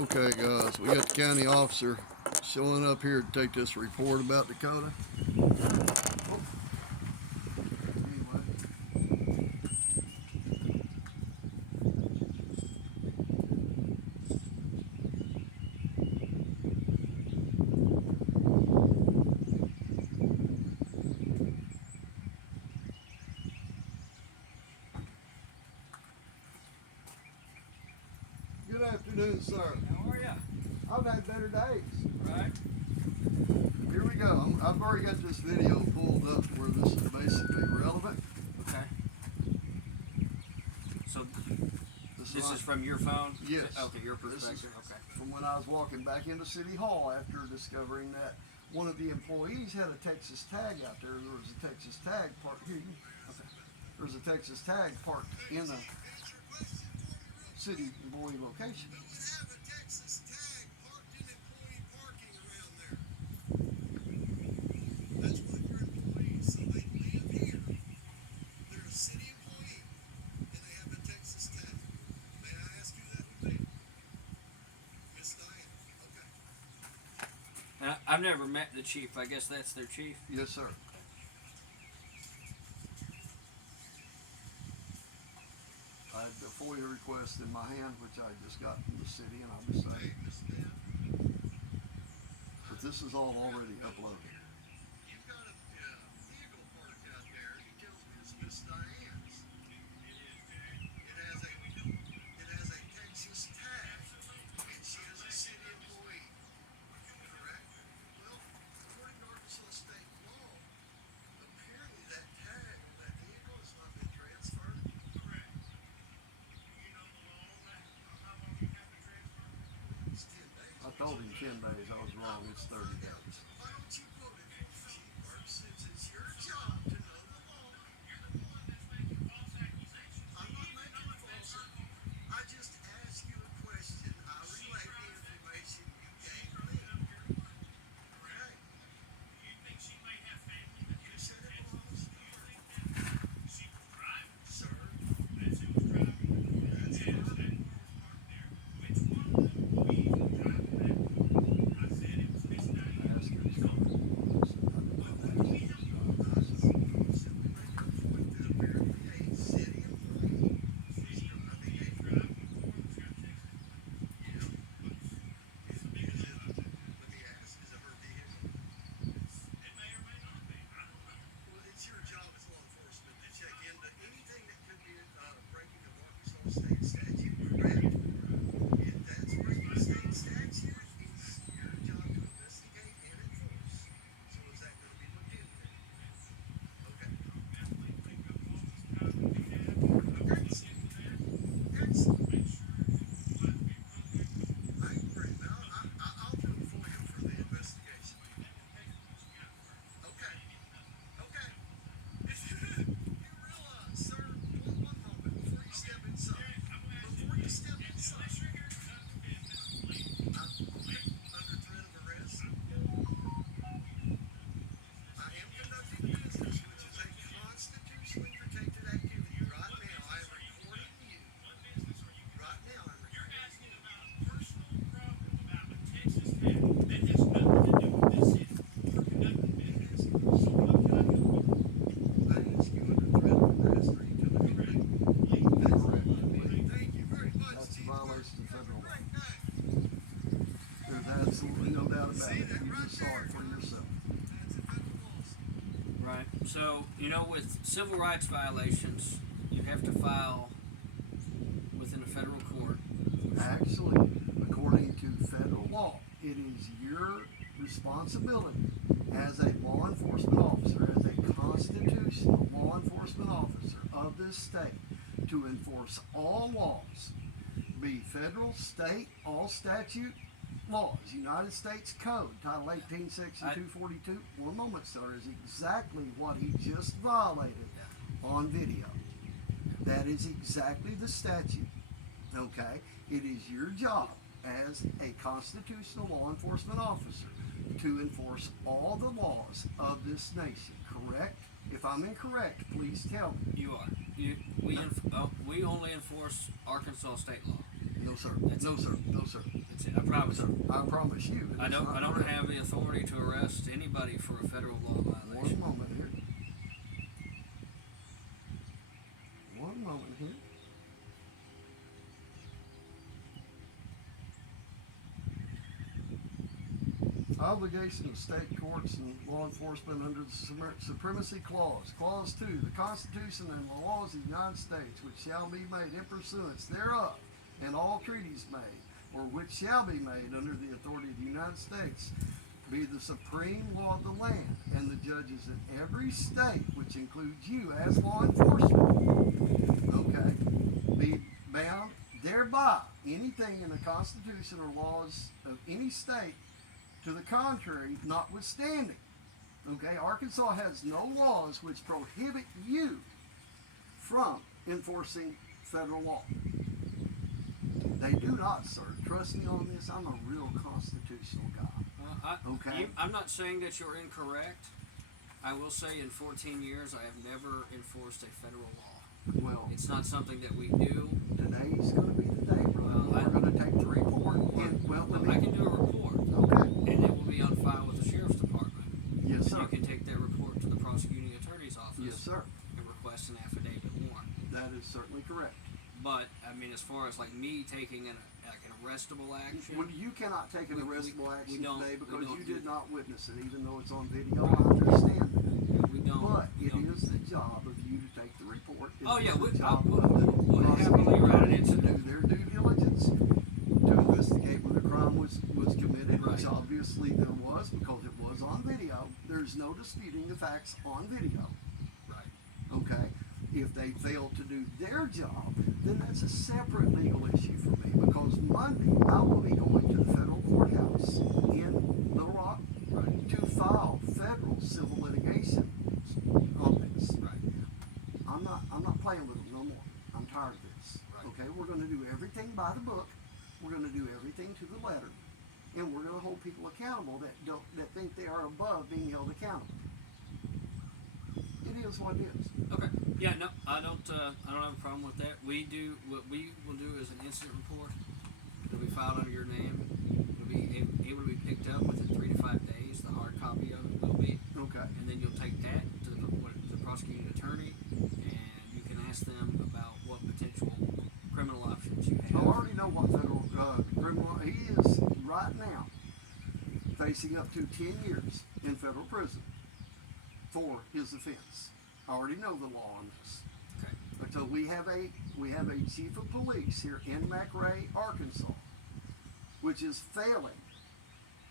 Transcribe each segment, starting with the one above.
Okay, guys, we got the county officer showing up here to take this report about Dakota. Good afternoon, sir. How are ya? I've had better days. Right. Here we go. I've already got this video pulled up where this is basically relevant. Okay. So this not- is from your phone? Yes. Okay, your This is perspective. Okay. from when I was walking back into City Hall after discovering that one of the employees had a Texas tag out there. There was a Texas tag parked here. Okay. There was a Texas tag parked in a city employee location. Who would have a Texas tag parked in employee parking around there? That's one of your employees, so they live here. They're a city employee, and they have a Texas tag. May I ask you that would be? Miss Diane. Okay. Now, I've never met the chief. I guess that's their chief. Yes, sir. I had the FOIA request in my hand, which I just got from the city, and I was Hey, saying, Miss Dan, but this is all already uploaded. you've got a vehicle parked out there. He tells me it's Miss Diane's. It has a Texas tag, and she is a city employee. Correct? Well, according to Arkansas state law, apparently that tag on that vehicle has not been transferred. Correct. You know the law on that? How long you have to transfer? It's 10 days. I told him 10 days. I was wrong. It's 30 days. Why don't you quote it for me, Chief Burks, since it's your job to know the law? You're the one that's making false accusations. I'm not making false. I just asked you a question. I relate the information you gave me. Okay. You think she may have family that You said it was. she was driving? Sir, That's who was driving the car. That's Yes, fine. that car was parked there. Which one of the employees was driving that car? I said it was Miss I Diane. asked her, he's gone. simply make a point that apparently a city employee is driving a Driving the car that's got Texas. Yeah. Let me ask, is it her vehicle? It may or may not be. I don't know. Well, it's your job as law enforcement to check into anything that could be breaking of Arkansas state statute, correct? If that's breaking state statute, it's your job to investigate and enforce. So is that going to be looked into? Okay. Definitely think of all this time that we have. Okay. Excellent. Make sure you let me contact I agree. Now, I'll do it for you for the investigation. Okay. Okay. You realize, sir, one moment before you step inside. Before you step inside, I'm under threat of arrest. I am conducting business, which is a constitutionally protected activity. Right now, I am recording you. Right now, I'm You're recording asking about a personal problem about a Texas tag that has nothing to do with this city. We're conducting business. So what can I do? I ask you under threat of arrest. Are you telling me? Correct. That's Thank you very much, That's a Chief violation of Burks. federal law. Great day. There's absolutely no doubt about See it. that You right just saw there? it for yourself. That's a federal law. Right. So, with civil rights violations, you have to file within a federal court. Actually, according to federal law, it is your responsibility as a law enforcement officer, as a constitutional law enforcement officer of this state, to enforce all laws, be federal, state, all statute laws, United States Code, Title 18, Section 242. One moment, sir, is exactly what he just violated on video. That is exactly the statute. Okay? It is your job as a constitutional law enforcement officer to enforce all the laws of this nation, correct? If I'm incorrect, please tell me. You are. We only enforce Arkansas state law. No, sir. That's No, it. sir. No, sir. That's it. I promise. Sir, I promise you. I it's don't. not I don't correct. have the authority to arrest anybody for a federal law One violation. moment here. One moment here. Obligation of state courts and law enforcement under the Supremacy Clause. Clause 2. The Constitution and the laws of the United States, which shall be made in pursuance thereof, and all treaties made, or which shall be made under the authority of the United States, be the supreme law of the land, and the judges in every state, which includes you as law enforcement, okay, be bound thereby. Anything in the Constitution or laws of any state to the contrary, notwithstanding. Okay, Arkansas has no laws which prohibit you from enforcing federal law. They do not, sir. Trust me on this. I'm a real constitutional guy. Okay. I'm not saying that you're incorrect. I will say in 14 years I have never enforced a federal law. Well, It's not something that we do. today's going to be the day, brother. Well, We're going to take the report. And, well, let I me. can do a report, Okay. and it will be on file with the sheriff's department. Yes, sir. You can take that report to the prosecuting attorney's office Yes, sir. and request an affidavit warrant. That is certainly correct. But I mean, as far as like me taking an arrestable action, Well, you cannot take an We- arrestable we action don't- today we because don't you do did that. not witness it, even though it's on video. I understand that. we don't. But we it don't- is the job of you to take the report. It Oh, is yeah, the we'll job of the happily prosecuting write it attorney to into do their due diligence to investigate whether a crime was committed, which Right. obviously there was because it was on video. There's no disputing the facts on video. Right. Okay? If they fail to do their job, then that's a separate legal issue for me because Monday I will be going to the federal courthouse in Little Rock Right. to file federal civil litigation on this. Right. I'm not playing with them no more. I'm tired of this. Right. Okay, we're going to do everything by the book. We're going to do everything to the letter, and we're going to hold people accountable that think they are above being held accountable. It is what it is. Okay. Yeah. No, I don't have a problem with that. What we will do is an incident report. It'll be filed under your name. It'll be able to be picked up within 3 to 5 days. The hard copy of it will be, Okay. and then you'll take that to the prosecuting attorney, and you can ask them about what potential criminal options you I have. already know what federal criminal he is right now facing up to 10 years in federal prison for his offense. I already know the law on this. Okay. So we have a chief of police here in Mcrae, Arkansas, which is failing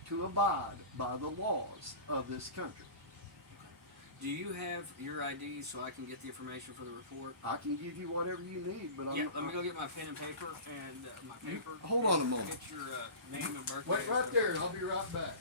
to abide by the laws of this country. Do you have your ID so I can get the information for the report? I can give you whatever you need, but Yeah, let me go get my pen and paper and my paper. Hold on a moment. Get your name and birthday. Wait right there, and I'll be right back.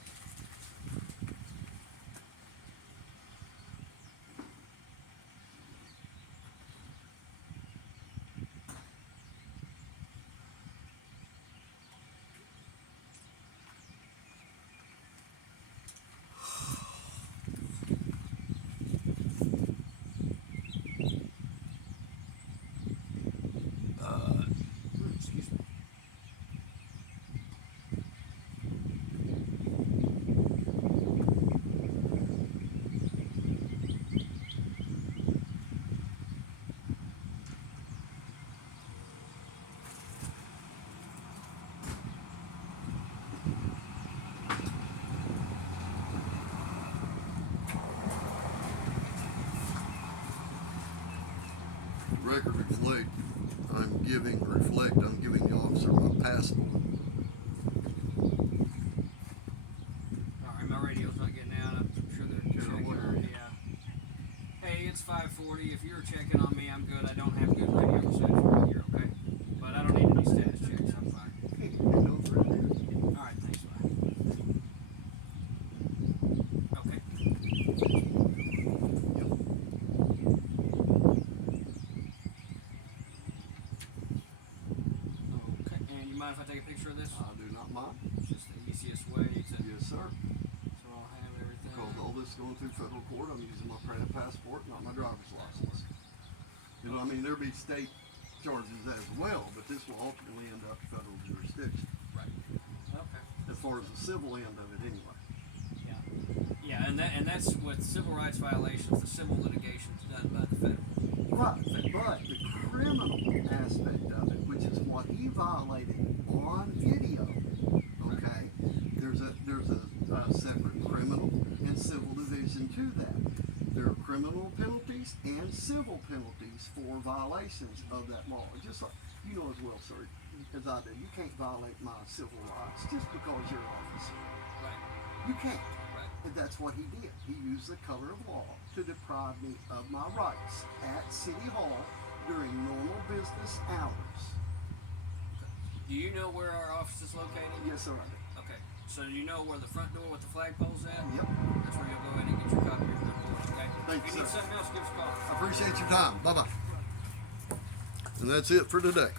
Excuse me. Record reflect. I'm giving the officer my passport. Alright, my radio's not getting out. I'm sure they're checking. Yeah. Hey, it's 5:40. If you're checking on me, I'm good. I don't have good radio reception right here, okay? But I don't need any status checks. I'm fine. Alright, thanks, bye. Okay. Okay, and you mind if I take a picture of this? I do not mind. Just the easiest way to, so Yes, sir. I'll have everything. Because all this going through federal court, I'm using my credit passport, not my driver's license. You know, I mean, there'll be state charges as well, but this will ultimately end conduct federal jurisdiction, Right. Okay. as far as the civil end of it anyway. Yeah, and that's with civil rights violations. The civil litigation is done by the federal. Right, but the criminal aspect of it, which is what he violated on video, okay, there's a separate criminal and civil division to that. There are criminal penalties and civil penalties for violations of that law. Just like, you know as well, sir, as I do, you can't violate my civil rights just because you're an officer. Right. You can't. Right. And that's what he did. He used the color of law to deprive me of my rights at City Hall during normal business hours. Do you know where our office is located? Yes, sir, I do. Okay. So you know where the front door with the flagpole's at? Yep. That's where you'll go in and get your copy of your report. Okay. Thank If you, you need sir. something else, give us a call. I appreciate your time. Bye-bye. And that's it for today.